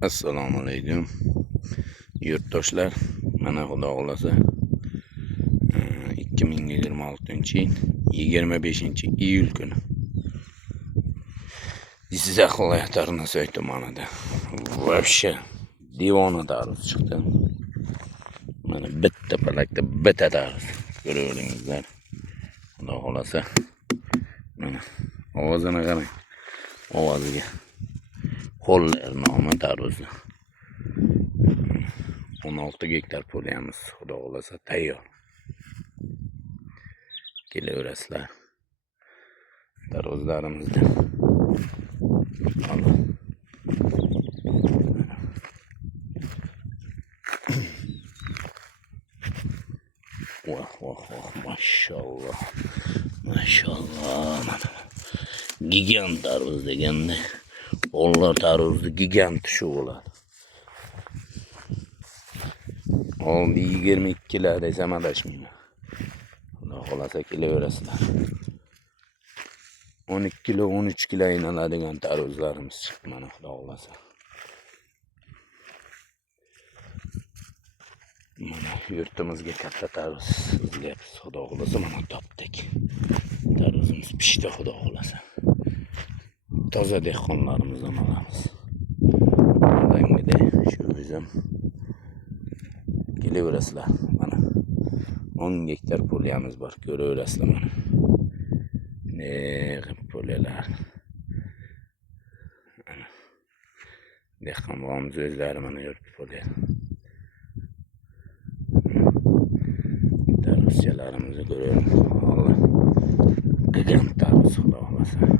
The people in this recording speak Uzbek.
Assalomu alaykum yurtdoshlar. Mana xudo xolasa 2026-yil 25-iyul kuni Jizzax viloyati Arnasoy tumanida вообще devona taruz chiqdi. Mana bitta palakda bitta taruz ko'raverdingizlar. Xudo xolasa mana ovozini qarang. Ovoziga Holler nomi taruzi. 16 gektar polimiz xudo xolasa tayyor. Kelaverasizlar. Taruzlarimizda. Vah, maşallah. Maşallah. Gigant taruz deganda. Onlar taruzni giganti shu bo'ladi. Oldi 22 kilo desam adashmayman. Xudo xolasa kelaverasizlar. 12 kilo 13 kilo inaladigan taruzlarimiz chiqdi mana xudo xolasa. Mana yurtimizga katta taruz izlayapmiz xudo xolasa, mana topdik. Taruzimiz pishdi xudo xolasa. Toza dehqonlarimizdan olamiz. Rangida shu o'zim kelaverasizlar. Mana 10 gektar poliyamiz bor, ko'raverasizlar mana. Ne poliyalar. Dehqon bobomiz o'zlari mana yurib poliya. Taruzchalarimizni ko'raveramiz. Allah gigant taruz xudo xolasa.